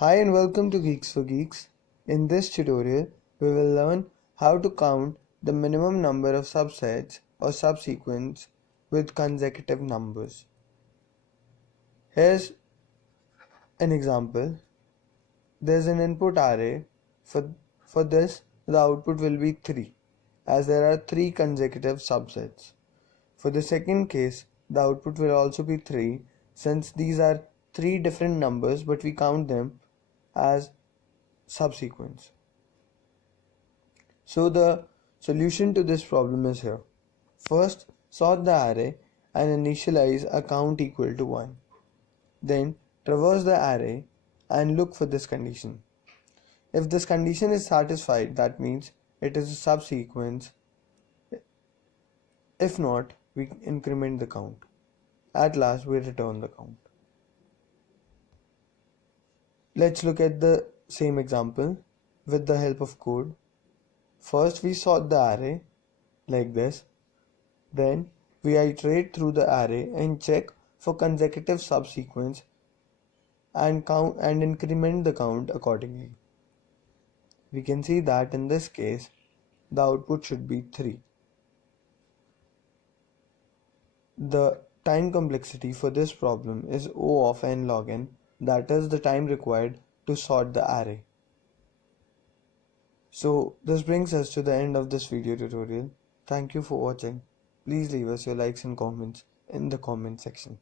Hi and welcome to Geeks for Geeks. In this tutorial, we will learn how to count the minimum number of subsets or subsequences with consecutive numbers. Here's an example. There's an input array. For this, the output will be 3, as there are 3 consecutive subsets. For the second case, the output will also be 3, since these are 3 different numbers but we count them as subsequence. So the solution to this problem is here. First, sort the array and initialize a count equal to 1. Then traverse the array and look for this condition. If this condition is satisfied, that means it is a subsequence. If not, we increment the count. At last, we return the count. Let's look at the same example with the help of code. First, we sort the array like this. Then, we iterate through the array and check for consecutive subsequence and count and increment the count accordingly. We can see that in this case, the output should be 3. The time complexity for this problem is O of n log n, that is the time required to sort the array. So this brings us to the end of this video tutorial. Thank you for watching. Please leave us your likes and comments in the comment section.